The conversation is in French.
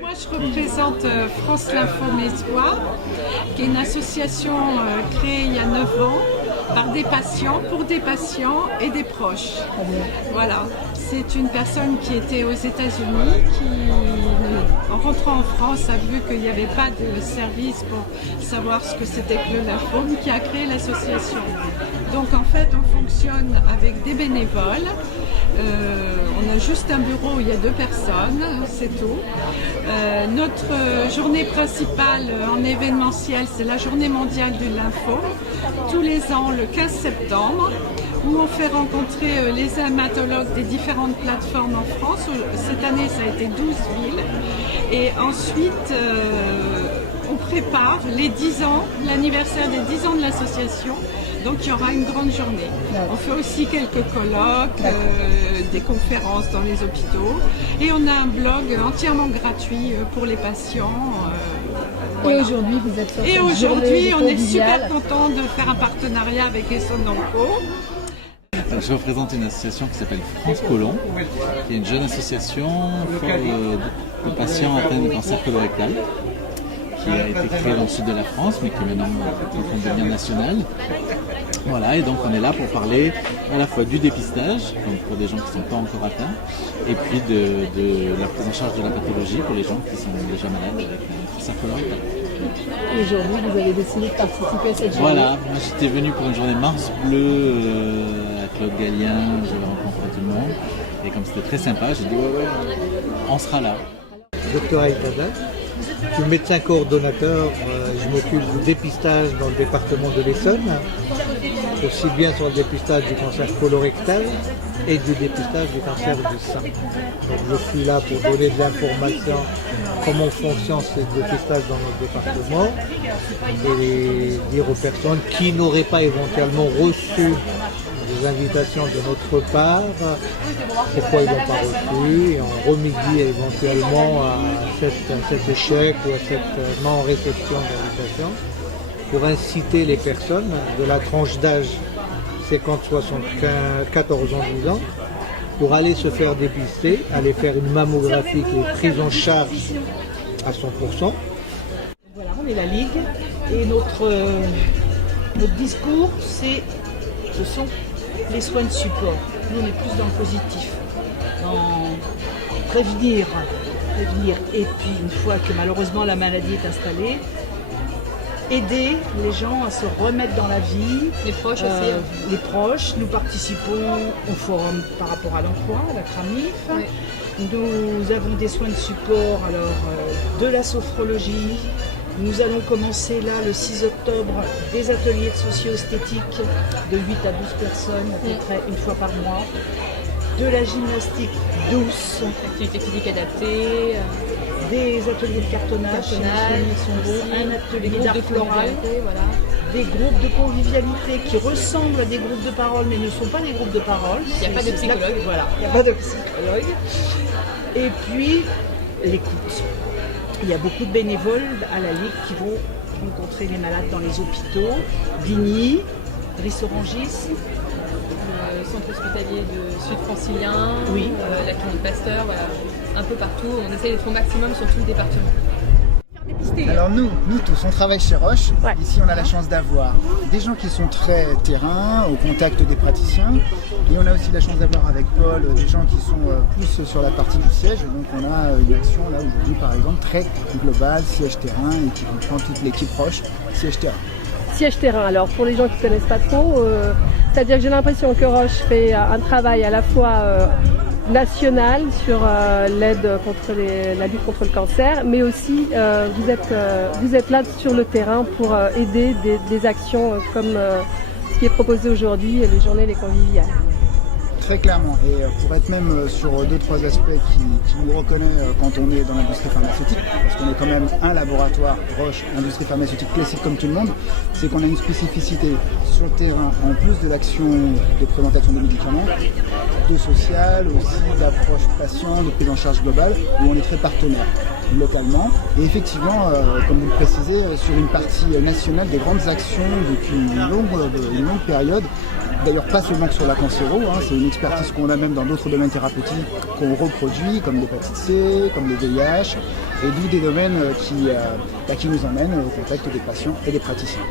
Moi, je représente France Lymphome Espoir, qui est une association créée il y a 9 ans par des patients, pour des patients et des proches. Voilà, c'est une personne qui était aux États-Unis, qui, en rentrant en France, a vu qu'il n'y avait pas de service pour savoir ce que c'était que le lymphome, qui a créé l'association. Donc en fait, on fonctionne avec des bénévoles. On a juste un bureau où il y a 2 personnes, c'est tout. Notre journée principale en événementiel, c'est la journée mondiale du lymphome, tous les ans le 15 septembre, où on fait rencontrer les hématologues des différentes plateformes en France. Cette année, ça a été 12 villes. Et ensuite, on prépare les 10 ans, l'anniversaire des 10 ans de l'association. Donc il y aura une grande journée. On fait aussi quelques colloques, des conférences dans les hôpitaux. Et on a un blog entièrement gratuit pour les patients. Voilà. Et aujourd'hui, vous êtes sur Et aujourd'hui, on est super content de faire un partenariat avec Essonamco. Je représente une association qui s'appelle France Colon, qui est une jeune association de patients atteints de cancer colorectal, qui a été créée dans le sud de la France, mais qui est maintenant en train de devenir nationale. Voilà, et donc on est là pour parler à la fois du dépistage, donc pour des gens qui ne sont pas encore atteints, et puis de la prise en charge de la pathologie pour les gens qui sont déjà malades avec un cancer colorectal. Aujourd'hui, vous avez décidé de participer à cette journée. Voilà, moi j'étais venu pour une journée Mars Bleu à Claude Gallien, j'avais rencontré tout le monde, et comme c'était très sympa, j'ai dit ouais, on sera là. Docteur Aïtada, je suis médecin coordonnateur, je m'occupe du dépistage dans le département de l'Essonne, aussi bien sur le dépistage du cancer colorectal et du dépistage du cancer du sein. Donc je suis là pour donner de l'information, comment fonctionne ce dépistage dans notre département et dire aux personnes qui n'auraient pas éventuellement reçu des invitations de notre part, pourquoi ils n'ont pas reçu, et on remédie éventuellement à cet échec ou à cette non-réception d'invitation pour inciter les personnes de la tranche d'âge 50-74 14 ans, 10 ans, pour aller se faire dépister, aller faire une mammographie qui est prise en charge à 100%. Voilà, on est la Ligue et notre discours, ce sont les soins de support. Nous, on est plus dans le positif, dans prévenir. Et puis, une fois que malheureusement la maladie est installée, aider les gens à se remettre dans la vie. Les proches aussi. Les proches. Nous participons au forum par rapport à l'emploi, à la CRAMIF. Oui. Nous avons des soins de support, de la sophrologie. Nous allons commencer là, le 6 octobre, des ateliers de socio-esthétique de 8 à 12 personnes, à peu près une fois par mois. De la gymnastique douce. Activité physique adaptée. Des ateliers de cartonnage, un atelier d'art floral, voilà. Des groupes de convivialité qui ressemblent à des groupes de parole, mais ne sont pas des groupes de parole. Il n'y a pas de psychologue. Voilà, il n'y a pas de psychologue. Et puis, l'écoute. Il y a beaucoup de bénévoles à la Ligue qui vont rencontrer les malades dans les hôpitaux, Bigny, Brisorangis, le centre hospitalier de Sud-Francilien, oui. La clinique Pasteur, voilà. Un peu partout. On essaie d'être au maximum sur tout le département. Alors nous tous, on travaille chez Roche. Ouais. Ici, on a la chance d'avoir des gens qui sont très terrain, au contact des praticiens. Et on a aussi la chance d'avoir avec Paul des gens qui sont plus sur la partie du siège. Donc on a une action là aujourd'hui, par exemple, très globale, siège terrain, et qui comprend toute l'équipe Roche, siège terrain. Siège terrain, alors pour les gens qui ne connaissent pas trop, c'est-à-dire que j'ai l'impression que Roche fait un travail à la fois national sur l'aide contre la lutte contre le cancer, mais aussi vous êtes là sur le terrain pour aider des actions comme ce qui est proposé aujourd'hui, les journées les conviviales. Très clairement, et pour être même sur 2-3 aspects qui nous reconnaît quand on est dans l'industrie pharmaceutique, parce qu'on est quand même un laboratoire Roche, industrie pharmaceutique classique comme tout le monde, c'est qu'on a une spécificité sur le terrain, en plus de l'action de présentation des médicaments, d'actes social, aussi d'approche patient, de prise en charge globale, où on est très partenaire localement. Et effectivement, comme vous le précisez, sur une partie nationale, des grandes actions depuis une longue période. D'ailleurs, pas seulement que sur la cancéro, c'est une expertise qu'on a même dans d'autres domaines thérapeutiques qu'on reproduit, comme l'hépatite C, comme le VIH, et d'où des domaines qui nous emmènent au contact des patients et des praticiens.